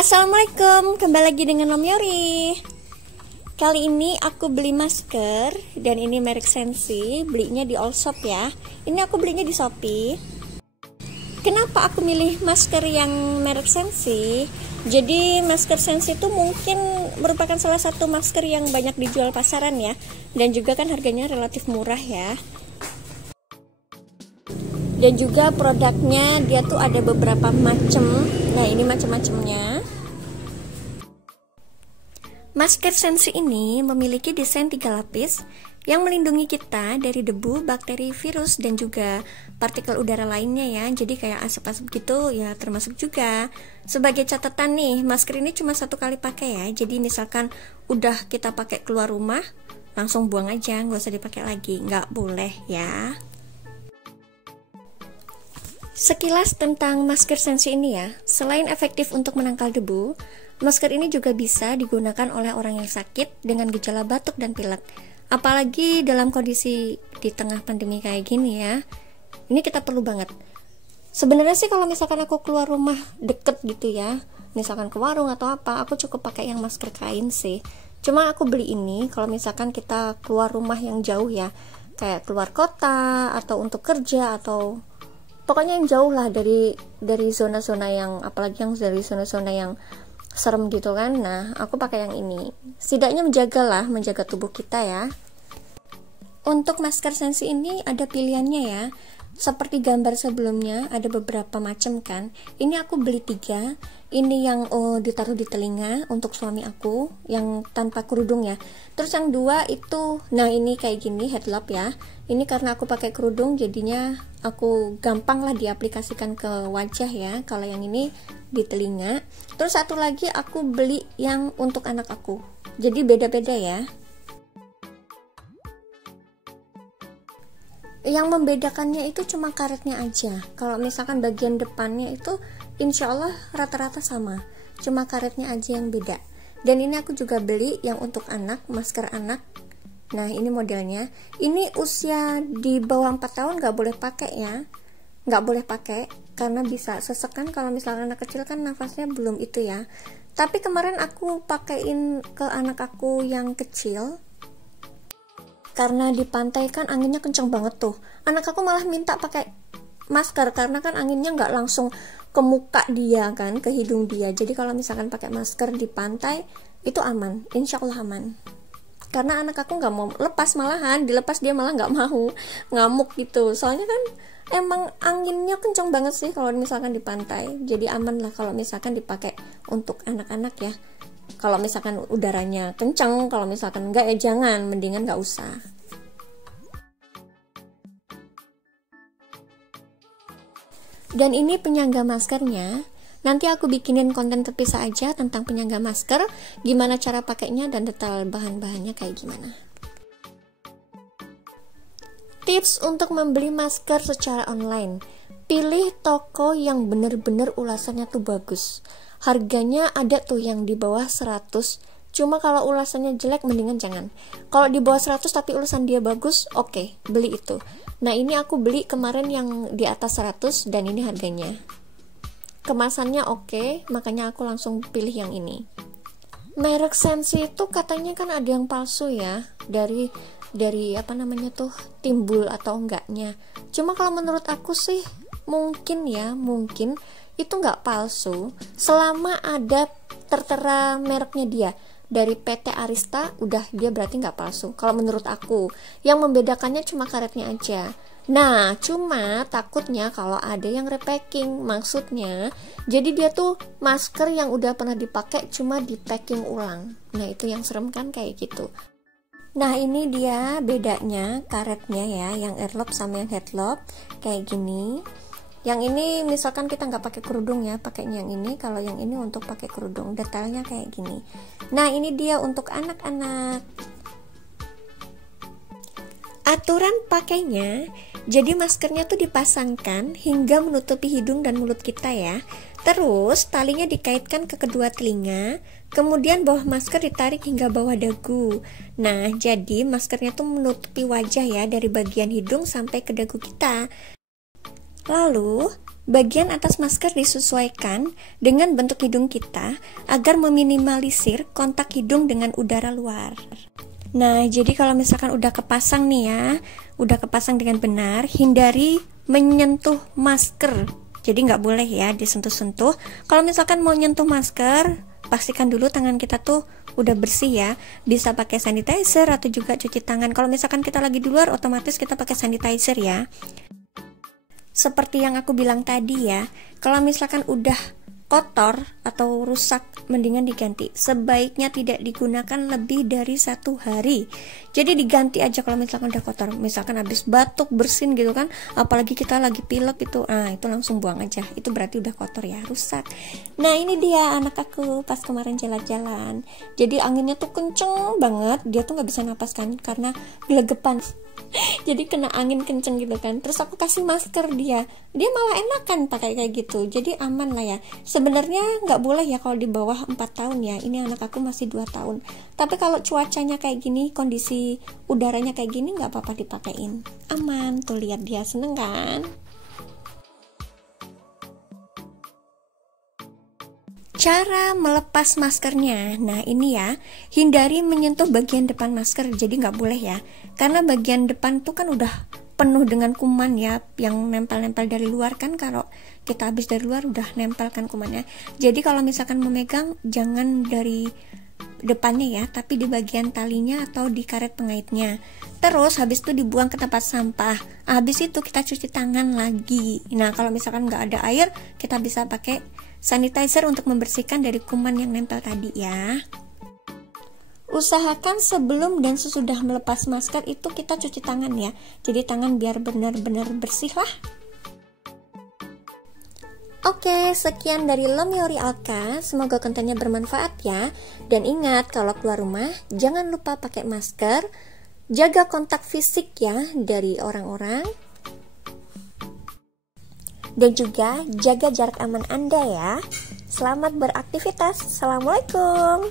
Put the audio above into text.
Assalamualaikum, kembali lagi dengan Om Yori. Kali ini aku beli masker, dan ini merek Sensi, belinya di Allshop ya. Ini aku belinya di Shopee. Kenapa aku milih masker yang merek Sensi? Jadi masker Sensi itu mungkin merupakan salah satu masker yang banyak dijual pasaran ya, dan juga kan harganya relatif murah ya. Dan juga produknya dia tuh ada beberapa macam. Nah, ini macam-macamnya. Masker Sensi ini memiliki desain 3 lapis yang melindungi kita dari debu, bakteri, virus, dan juga partikel udara lainnya ya. Jadi kayak asap-asap gitu ya termasuk juga. Sebagai catatan nih, masker ini cuma 1 kali pakai ya. Jadi misalkan udah kita pakai keluar rumah, langsung buang aja, nggak usah dipakai lagi. Nggak boleh ya. Sekilas tentang masker Sensi ini ya, selain efektif untuk menangkal debu, masker ini juga bisa digunakan oleh orang yang sakit dengan gejala batuk dan pilek. Apalagi dalam kondisi di tengah pandemi kayak gini ya, ini kita perlu banget. Sebenarnya sih kalau misalkan aku keluar rumah deket gitu ya, misalkan ke warung atau apa, aku cukup pakai yang masker kain sih. Cuma aku beli ini kalau misalkan kita keluar rumah yang jauh ya, kayak keluar kota atau untuk kerja atau pokoknya yang jauh lah dari zona-zona yang, apalagi yang dari zona-zona yang serem gitu kan. Nah, aku pakai yang ini. Setidaknya menjaga tubuh kita ya. Untuk masker Sensi ini ada pilihannya ya. Seperti gambar sebelumnya, ada beberapa macam kan. Ini aku beli 3. Ini yang ditaruh di telinga untuk suami aku, yang tanpa kerudung ya. Terus yang 2 itu, nah ini kayak gini, headlock ya. Ini karena aku pakai kerudung, jadinya aku gampang lah diaplikasikan ke wajah ya. Kalau yang ini di telinga. Terus satu lagi aku beli yang untuk anak aku. Jadi beda-beda ya. Yang membedakannya itu cuma karetnya aja. Kalau misalkan bagian depannya itu insya Allah rata-rata sama, cuma karetnya aja yang beda. Dan ini aku juga beli yang untuk anak, masker anak. Nah, ini modelnya. Ini usia di bawah 4 tahun nggak boleh pakai ya, nggak boleh pakai karena bisa sesek kan. Kalau misalkan anak kecil kan nafasnya belum itu ya. Tapi kemarin aku pakein ke anak aku yang kecil, karena di pantai kan anginnya kenceng banget tuh. Anak aku malah minta pakai masker karena kan anginnya nggak langsung ke muka dia kan, ke hidung dia. Jadi kalau misalkan pakai masker di pantai itu aman, insya Allah aman. Karena anak aku nggak mau lepas, malahan dilepas dia malah nggak mau, ngamuk gitu. Soalnya kan emang anginnya kenceng banget sih kalau misalkan di pantai. Jadi aman lah kalau misalkan dipakai untuk anak-anak ya. Kalau misalkan udaranya kencang, kalau misalkan enggak ya jangan, mendingan nggak usah. Dan ini penyangga maskernya. Nanti aku bikinin konten terpisah aja tentang penyangga masker, gimana cara pakainya dan detail bahan-bahannya kayak gimana. Tips untuk membeli masker secara online. Pilih toko yang bener-bener ulasannya tuh bagus. Harganya ada tuh yang di bawah 100. Cuma kalau ulasannya jelek mendingan jangan. Kalau di bawah 100 tapi ulasan dia bagus, oke, beli itu. Nah, ini aku beli kemarin yang di atas 100 dan ini harganya. Kemasannya oke, makanya aku langsung pilih yang ini. Merek Sensi itu katanya kan ada yang palsu ya, dari apa namanya tuh, timbul atau enggaknya. Cuma kalau menurut aku sih mungkin itu nggak palsu selama ada tertera mereknya dia dari PT Arista, udah dia berarti nggak palsu kalau menurut aku. Yang membedakannya cuma karetnya aja. Nah, cuma takutnya kalau ada yang repacking, maksudnya jadi dia tuh masker yang udah pernah dipakai cuma di packing ulang. Nah, itu yang serem kan kayak gitu. Nah, ini dia bedanya karetnya ya, yang airlock sama yang headlock kayak gini. Yang ini misalkan kita nggak pakai kerudung ya, pakainya yang ini. Kalau yang ini untuk pakai kerudung, detailnya kayak gini. Nah, ini dia untuk anak-anak. Aturan pakainya, jadi maskernya tuh dipasangkan hingga menutupi hidung dan mulut kita ya. Terus talinya dikaitkan ke kedua telinga, kemudian bawah masker ditarik hingga bawah dagu. Nah, jadi maskernya tuh menutupi wajah ya, dari bagian hidung sampai ke dagu kita. Lalu Bagian atas masker disesuaikan dengan bentuk hidung kita agar meminimalisir kontak hidung dengan udara luar. Nah, jadi kalau misalkan udah kepasang nih ya, udah kepasang dengan benar, hindari menyentuh masker. Jadi nggak boleh ya disentuh-sentuh. Kalau misalkan mau nyentuh masker, pastikan dulu tangan kita tuh udah bersih ya. Bisa pakai sanitizer atau juga cuci tangan. Kalau misalkan kita lagi di luar, otomatis kita pakai sanitizer ya. Seperti yang aku bilang tadi ya, kalau misalkan udah kotor atau rusak, mendingan diganti. Sebaiknya tidak digunakan lebih dari 1 hari. Jadi diganti aja kalau misalkan udah kotor. Misalkan habis batuk, bersin gitu kan, apalagi kita lagi pilek itu, itu langsung buang aja. Itu berarti udah kotor ya, rusak. Nah ini dia anak aku pas kemarin jalan-jalan. Jadi anginnya tuh kenceng banget, dia tuh nggak bisa napas kan karena gelegepan. Jadi kena angin kenceng gitu kan. Terus aku kasih masker dia malah enakan pakai kayak gitu. Jadi aman lah ya. Sebenarnya nggak boleh ya kalau di bawah 4 tahun ya. Ini anak aku masih 2 tahun. Tapi kalau cuacanya kayak gini, kondisi udaranya kayak gini, nggak apa-apa dipakein. Aman. Tuh lihat dia seneng kan. Cara melepas maskernya, nah ini ya, hindari menyentuh bagian depan masker, jadi nggak boleh ya, karena bagian depan tuh kan udah penuh dengan kuman ya, yang nempel-nempel dari luar kan, kalau kita habis dari luar udah nempel kan kumannya. Jadi kalau misalkan memegang, jangan dari depannya ya, tapi di bagian talinya atau di karet pengaitnya. Terus habis itu dibuang ke tempat sampah. Habis itu kita cuci tangan lagi. Nah kalau misalkan nggak ada air, kita bisa pakai sanitizer untuk membersihkan dari kuman yang nempel tadi ya. Usahakan sebelum dan sesudah melepas masker itu kita cuci tangan ya. Jadi tangan biar benar-benar bersih lah. Oke, sekian dari Lomiori Alka. Semoga kontennya bermanfaat ya. Dan ingat, kalau keluar rumah jangan lupa pakai masker. Jaga kontak fisik ya dari orang-orang. Dan juga jaga jarak aman Anda ya. Selamat beraktivitas. Assalamualaikum.